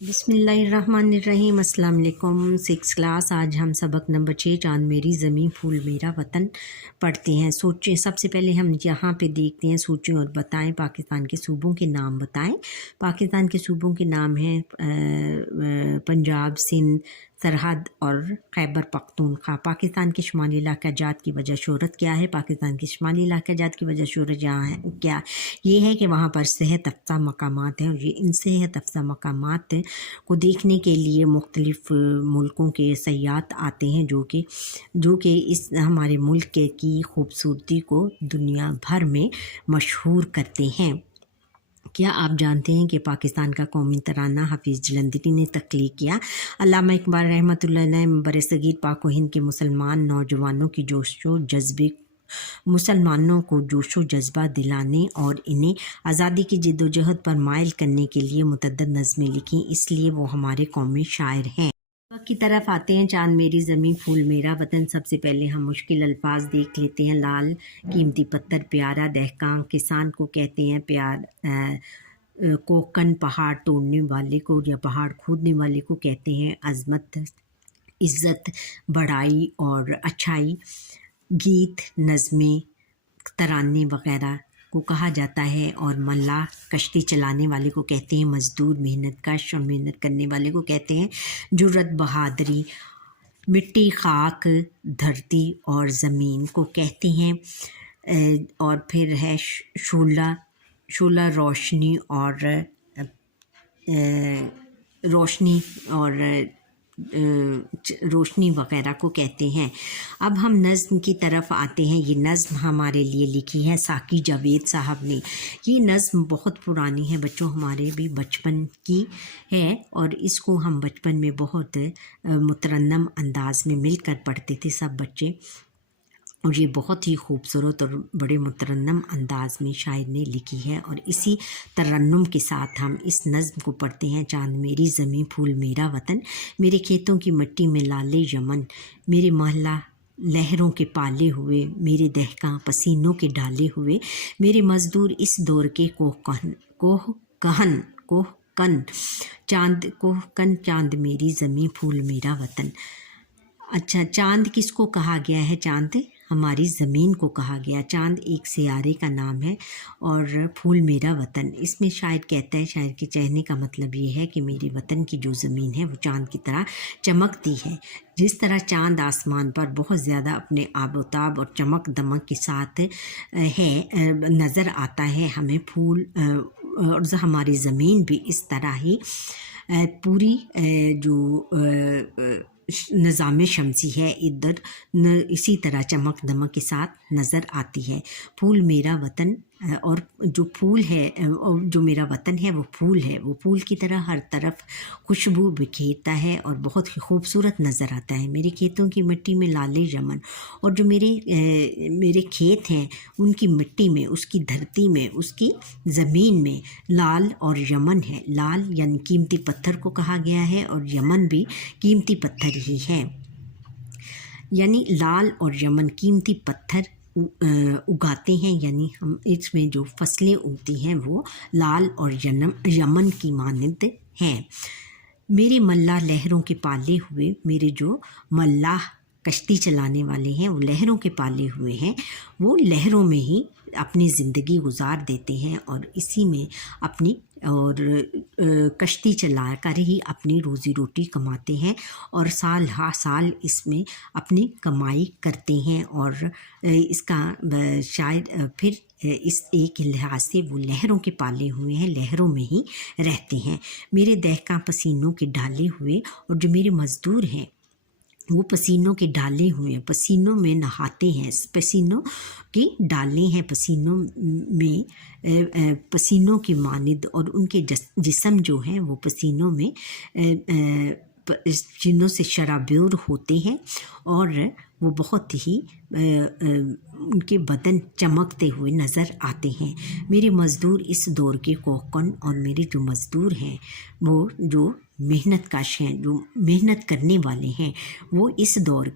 بسم اللہ الرحمن الرحیم۔ السلام علیکم۔ 6 کلاس، آج ہم سبق نمبر 6 چاند میری زمین پھول میرا وطن پڑھتے ہیں۔ سوچیں، سب سے پہلے ہم یہاں پہ دیکھتے ہیں، سوچیں اور بتائیں پاکستان کے صوبوں کے نام بتائیں۔ پاکستان کے صوبوں کے نام ہیں پنجاب، سندھ، سرحد اور خیبر پختونخوا۔ پاکستان کے شمالی علاقہ جات کی وجہ شہرت کیا ہے؟ پاکستان کے شمالی علاقہ جات کی وجہ شہرت یہاں ہے کیا؟ یہ ہے کہ وہاں پر صحت افزا مقامات ہیں، اور یہ ان صحت افزا مقامات کو دیکھنے کے لیے مختلف ملکوں کے سیاحت آتے ہیں، جو کہ اس ہمارے ملک کی خوبصورتی کو دنیا بھر میں مشہور کرتے ہیں۔ کیا آپ جانتے ہیں کہ پاکستان کا قومی ترانہ حافظ جلندری نے تخلیق کیا؟ علامہ اقبال رحمۃ اللہ علیہ برصغیر پاک و ہند کے مسلمانوں کو جوش و جذبہ دلانے اور انہیں آزادی کی جد و جہد پر مائل کرنے کے لیے متعدد نظمیں لکھیں، اس لیے وہ ہمارے قومی شاعر ہیں۔ سبق کی طرف آتے ہیں۔ چاند میری زمین پھول میرا وطن۔ سب سے پہلے ہم مشکل الفاظ دیکھ لیتے ہیں۔ لال قیمتی پتھر پیارا، دہقان کسان کو کہتے ہیں پیار، کوکن پہاڑ توڑنے والے کو یا پہاڑ کھودنے والے کو کہتے ہیں عظمت، عزت، بڑائی اور اچھائی۔ گیت، نظمیں، ترانے وغیرہ کو کہا جاتا ہے، اور ملاح کشتی چلانے والے کو کہتے ہیں مزدور، محنت کش اور محنت کرنے والے کو کہتے ہیں جرأت، بہادری۔ مٹی، خاک، دھرتی اور زمین کو کہتے ہیں، اور پھر ہے شعلہ روشنی وغیرہ کو کہتے ہیں۔ اب ہم نظم کی طرف آتے ہیں۔ یہ نظم ہمارے لیے لکھی ہے ساقی جاوید صاحب نے۔ یہ نظم بہت پرانی ہے بچوں، ہمارے بھی بچپن کی ہے، اور اس کو ہم بچپن میں بہت مترنم انداز میں مل کر پڑھتے تھے سب بچے، اور یہ بہت ہی خوبصورت اور بڑے مترنم انداز میں شاعر نے لکھی ہے، اور اسی ترنم کے ساتھ ہم اس نظم کو پڑھتے ہیں۔ چاند میری زمین پھول میرا وطن، میرے کھیتوں کی مٹی میں لالے یمن، میرے محلہ لہروں کے پالے ہوئے، میرے دہقاں پسینوں کے ڈالے ہوئے، میرے مزدور اس دور کے کوہ کن چاند میری زمین پھول میرا وطن۔ اچھا، چاند کس کو کہا گیا ہے؟ چاند ہماری زمین کو کہا گیا۔ چاند ایک سیارے کا نام ہے، اور پھول میرا وطن، اس میں شاعر کہتا ہے، شاعر کے کہنے کا مطلب یہ ہے کہ میرے وطن کی جو زمین ہے وہ چاند کی طرح چمکتی ہے۔ جس طرح چاند آسمان پر بہت زیادہ اپنے آب و تاب اور چمک دمک کے ساتھ نظر آتا ہے ہمیں پھول، اور ہماری زمین بھی اس طرح ہی پوری جو نظام شمسی ہے ادھر اسی طرح چمک دمک کے ساتھ نظر آتی ہے۔ پھول میرا وطن، اور جو پھول ہے، جو میرا وطن ہے وہ پھول کی طرح ہر طرف خوشبو بکھیرتا ہے اور بہت ہی خوبصورت نظر آتا ہے۔ میرے کھیتوں کی مٹی میں لالے یمن، اور جو میرے کھیت ہیں ان کی مٹی میں، اس کی دھرتی میں، اس کی زمین میں لال اور یمن ہے۔ لال یعنی قیمتی پتھر کو کہا گیا ہے، اور یمن بھی قیمتی پتھر ہی ہے، یعنی لال اور یمن قیمتی پتھر اگاتے ہیں، یعنی ہم اس میں جو فصلیں اگتی ہیں وہ لال اور یمن کی مانند ہیں۔ میرے ملاح لہروں کے پالے ہوئے، میرے جو ملاح کشتی چلانے والے ہیں وہ لہروں کے پالے ہوئے ہیں، وہ لہروں میں ہی اپنی زندگی گزار دیتے ہیں، اور اسی میں اپنی کشتی چلا کر ہی اپنی روزی روٹی کماتے ہیں، اور سال ہا سال اس میں اپنی کمائی کرتے ہیں، اور اس کا شاید پھر اس ایک لحاظ سے وہ لہروں کے پالے ہوئے ہیں، لہروں میں ہی رہتے ہیں۔ میرے دہقاں پسینوں کے ڈالے ہوئے، اور جو میرے مزدور ہیں وہ پسینوں کے ڈالے ہوئے ہیں، پسینوں میں نہاتے ہیں، پسینوں کی ڈالیں ہیں، پسینوں کی مانند، اور ان کے جسم جو ہیں وہ پسینوں میں جنوں سے شرابور ہوتے ہیں، اور وہ بہت ہی ان کے بدن چمکتے ہوئے نظر آتے ہیں۔ میرے مزدور اس دور کے کوکن، اور میرے جو مزدور ہیں وہ جو محنت کش ہیں، جو محنت کرنے والے ہیں، وہ اس دور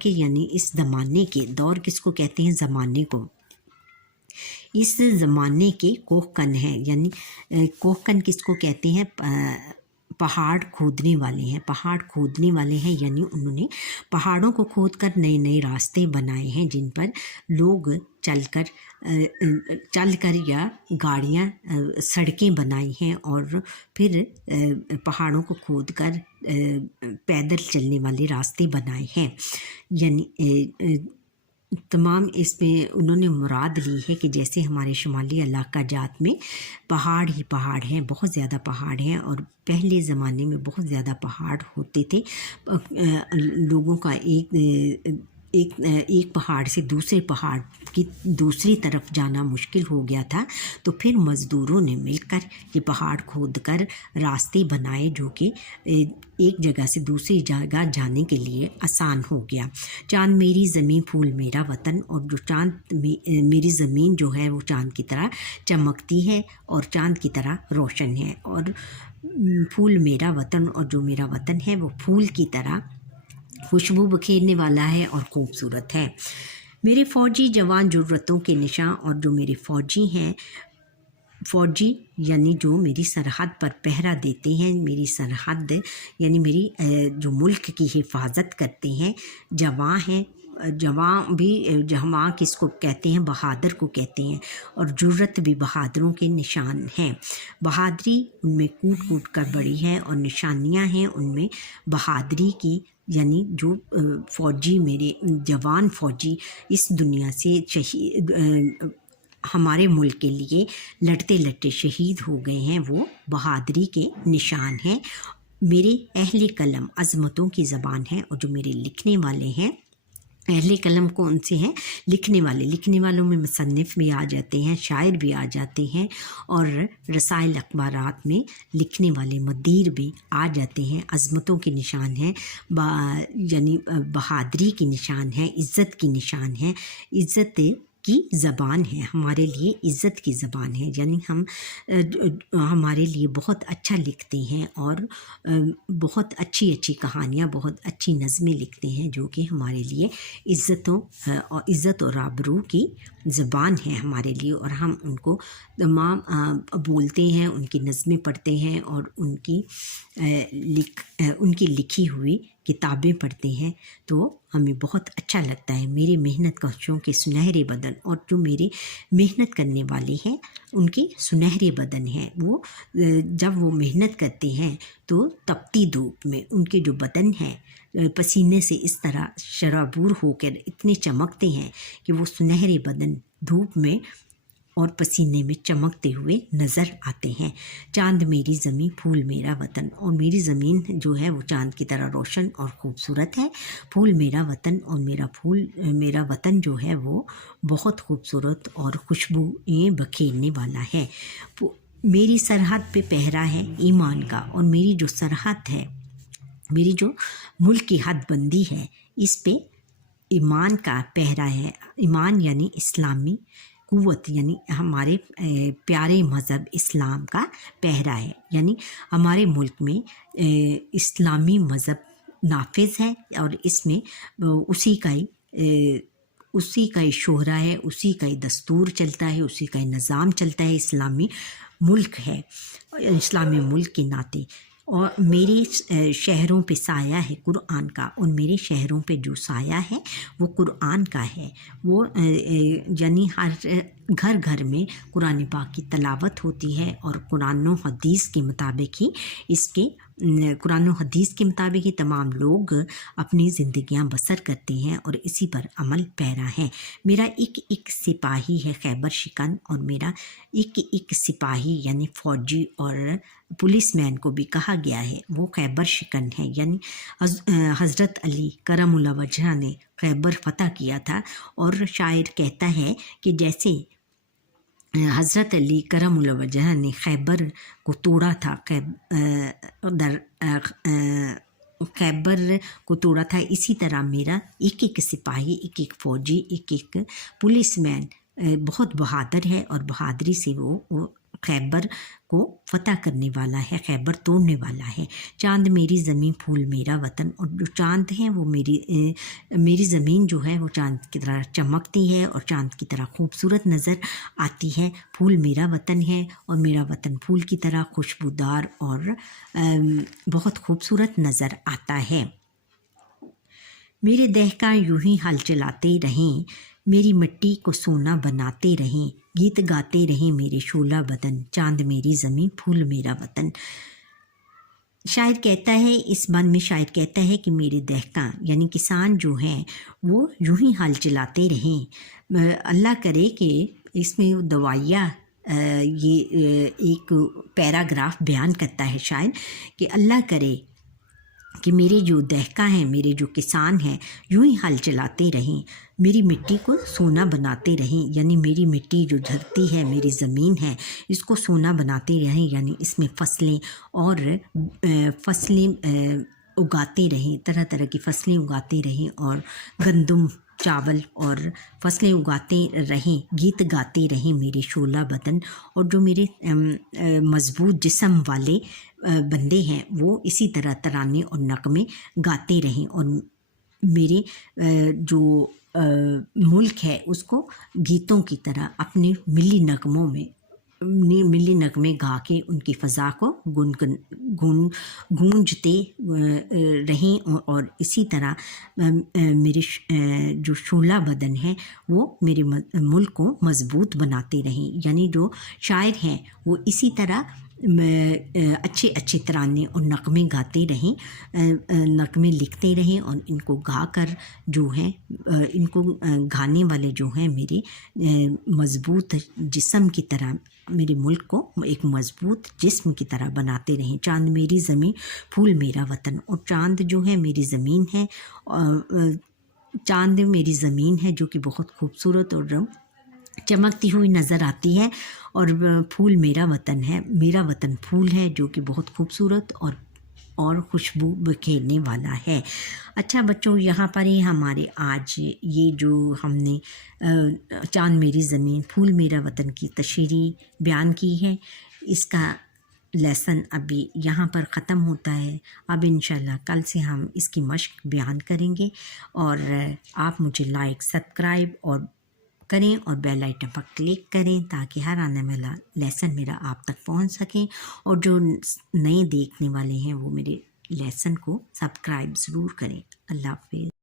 کے یعنی اس زمانے کے، دور کس کو کہتے ہیں؟ زمانے کو۔ इस ज़माने के कोहकन हैं, यानी कोहकन किसको कहते हैं? पहाड़ खोदने वाले हैं, पहाड़ खोदने वाले हैं, यानी उन्होंने पहाड़ों को खोद कर नए नए रास्ते बनाए हैं जिन पर लोग चलकर या गाड़ियाँ सड़कें बनाई हैं और फिर पहाड़ों को खोदकर पैदल चलने वाले रास्ते बनाए हैं। यानी तमाम इसमें उन्होंने मुराद ली है कि जैसे हमारे शुमाली इलाका जात में पहाड़ ही पहाड़ हैं, बहुत ज़्यादा पहाड़ हैं, और पहले ज़माने में बहुत ज़्यादा पहाड़ होते थे। लोगों का एक पहाड़ से दूसरे पहाड़ की दूसरी तरफ जाना मुश्किल हो गया था, तो फिर मज़दूरों ने मिलकर ये पहाड़ खोदकर रास्ते बनाए जो कि एक जगह से दूसरी जगह जाने के लिए आसान हो गया। चाँद मेरी ज़मीन फूल मेरा वतन, और जो चाँद मेरी ज़मीन जो है वो चाँद की तरह चमकती है और चाँद की तरह रोशन है, और फूल मेरा वतन, और जो मेरा वतन है वो फूल की तरह खुशबू बखेरने वाला है और खूबसूरत है। मेरे फ़ौजी जवान ज़रूरतों के निशान, और जो मेरे फ़ौजी हैं, फ़ौजी यानी जो मेरी सरहद पर पहरा देते हैं, मेरी सरहद यानी मेरी जो मुल्क की हिफाजत करते हैं, जवां हैं। जवां भी जवां किसको कहते हैं? बहादुर को कहते हैं, और जुर्रत भी बहादुरों के निशान हैं। बहादुरी उनमें कूट कूट कर बड़ी है और निशानियां हैं उनमें बहादुरी की, यानी जो फ़ौजी मेरे जवान फ़ौजी इस दुनिया से शहीद हमारे मुल्क के लिए लड़ते लड़ते शहीद हो गए हैं, वो बहादुरी के निशान हैं। मेरे अहले कलम अज़मतों की ज़बान है, और जो मेरे लिखने वाले हैं, अहले कलम कौन से हैं? लिखने वाले। लिखने वालों में मुसन्निफ़ भी आ जाते हैं, शायर भी आ जाते हैं, और रसाइल अखबारात में लिखने वाले मदीर भी आ जाते हैं। अज़मतों के निशान हैं, यानी बहादुरी की निशान है, इज़्ज़त की निशान है, इज़्ज़त की ज़बान है, हमारे लिए इज़्ज़त की ज़बान है, यानी हम हमारे लिए बहुत अच्छा लिखते हैं और बहुत अच्छी अच्छी कहानियाँ, बहुत अच्छी नज़में लिखते हैं जो कि हमारे लिए इज़्ज़त और आबरू की ज़बान है हमारे लिए, और हम उनको तमाम बोलते हैं, उनकी नज़में पढ़ते हैं और उनकी लिखी हुई किताबें पढ़ते हैं तो हमें बहुत अच्छा लगता है। मेरे मेहनत कशों के सुनहरे बदन, और जो मेरे मेहनत करने वाले हैं उनके सुनहरे बदन हैं, वो जब वो मेहनत करते हैं तो तपती धूप में उनके जो बदन हैं पसीने से इस तरह शराबूर होकर इतने चमकते हैं कि वो सुनहरे बदन धूप में और पसीने में चमकते हुए नज़र आते हैं। चाँद मेरी ज़मीन फूल मेरा वतन, और मेरी ज़मीन जो है वो चाँद की तरह रोशन और ख़ूबसूरत है। फूल मेरा वतन, और मेरा वतन जो है वो बहुत खूबसूरत और खुशबुएँ बखेरने वाला है। मेरी सरहद पे पहरा है ईमान का, और मेरी जो सरहद है, मेरी जो मुल्क की हदबंदी है, इस पे ईमान का पहरा है। ईमान यानी इस्लामी कुव्वत, यानी हमारे प्यारे मज़हब इस्लाम का पहरा है, यानी हमारे मुल्क में इस्लामी मज़हब नाफिज है, और इसमें उसी का ही शोहरा है, उसी का ही दस्तूर चलता है, उसी का ही निज़ाम चलता है। इस्लामी मुल्क है, इस्लामी मुल्क के नाते। और मेरे शहरों पे साया है कुरान का, और मेरे शहरों पे जो साया है वो कुरान का है। वो यानी हर घर घर में कुरान पाक की तलावत होती है, और कुरान और हदीस के मुताबिक ही कुरान और हदीस के मुताबिक ही तमाम लोग अपनी ज़िंदगियां बसर करते हैं और इसी पर अमल पैरा है। मेरा एक एक सिपाही है खैबर शिकन, और मेरा एक एक सिपाही यानी फ़ौजी और पुलिसमैन को भी कहा गया है वो खैबर शिकन है, यानी हज़रत अली करमुल्लाह वजह ने खैबर फ़तह किया था। और शायर कहता है कि जैसे हज़रत अली करमुल्लाह वजह ने खैबर को तोड़ा था, खैबर को तोड़ा था, इसी तरह मेरा एक एक सिपाही, एक एक फ़ौजी, एक एक पुलिसमैन बहुत बहादुर है, और बहादुरी से वो खैबर को फ़तह करने वाला है, खैबर तोड़ने वाला है। चांद मेरी ज़मीन, फूल मेरा वतन। और जो चांद है वो मेरी ज़मीन जो है वो चांद की तरह चमकती है और चांद की तरह खूबसूरत नज़र आती है। फूल मेरा वतन है और मेरा वतन फूल की तरह खुशबूदार और बहुत खूबसूरत नज़र आता है। मेरे दहका यूं ही हल चलाते रहें, मेरी मिट्टी को सोना बनाते रहें, गीत गाते रहें मेरे शोला बदन, चांद मेरी ज़मीन, फूल मेरा वतन। शायर कहता है, इस बात में शायर कहता है कि मेरे दहका यानी किसान जो हैं वो यूं ही हल चलाते रहें। अल्लाह करे कि इसमें दवाइया ये एक पैराग्राफ बयान करता है शायर कि अल्लाह करे कि मेरे जो दहका हैं, मेरे जो किसान हैं, यूं ही हल चलाते रहें, मेरी मिट्टी को सोना बनाते रहें। यानी मेरी मिट्टी जो धरती है, मेरी ज़मीन है, इसको सोना बनाते रहें, यानी इसमें फसलें उगाते रहें, तरह तरह की फसलें उगाते रहें और गंदम, चावल और फसलें उगाते रहें, गीत गाते रहें मेरे शोला बदन। और जो मेरे मज़बूत जिस्म वाले बंदे हैं वो इसी तरह तराने और नगमे गाते रहें और मेरे जो मुल्क है उसको गीतों की तरह अपने मिली नगमे गा के उनकी फ़ज़ा को गूंजते रहें और इसी तरह मेरे जो शोला बदन है वो मेरे मुल्क को मज़बूत बनाते रहें। यानी जो शायर हैं वो इसी तरह अच्छे अच्छे तराने और नगमे गाते रहें, नगमे लिखते रहें और इनको गा कर जो हैं इनको गाने वाले जो हैं मेरे मज़बूत जिस्म की तरह मेरे मुल्क को एक मज़बूत जिस्म की तरह बनाते रहें। चांद मेरी ज़मीन, फूल मेरा वतन। और चांद जो है मेरी ज़मीन है, चांद मेरी ज़मीन है जो कि बहुत खूबसूरत और चमकती हुई नज़र आती है और फूल मेरा वतन है, मेरा वतन फूल है जो कि बहुत खूबसूरत और खुशबू बिखेरने वाला है। अच्छा बच्चों, यहाँ पर ही हमारे आज ये जो हमने चांद मेरी ज़मीन, फूल मेरा वतन की तशरीह बयान की है, इसका लेसन अभी यहाँ पर ख़त्म होता है। अब इंशाल्लाह कल से हम इसकी मश्क बयान करेंगे और आप मुझे लाइक, सब्सक्राइब और करें और बेल आइकन पर क्लिक करें ताकि हर आने वाला लेसन मेरा आप तक पहुंच सके। और जो नए देखने वाले हैं वो मेरे लेसन को सब्सक्राइब ज़रूर करें। अल्लाह हाफ़िज़।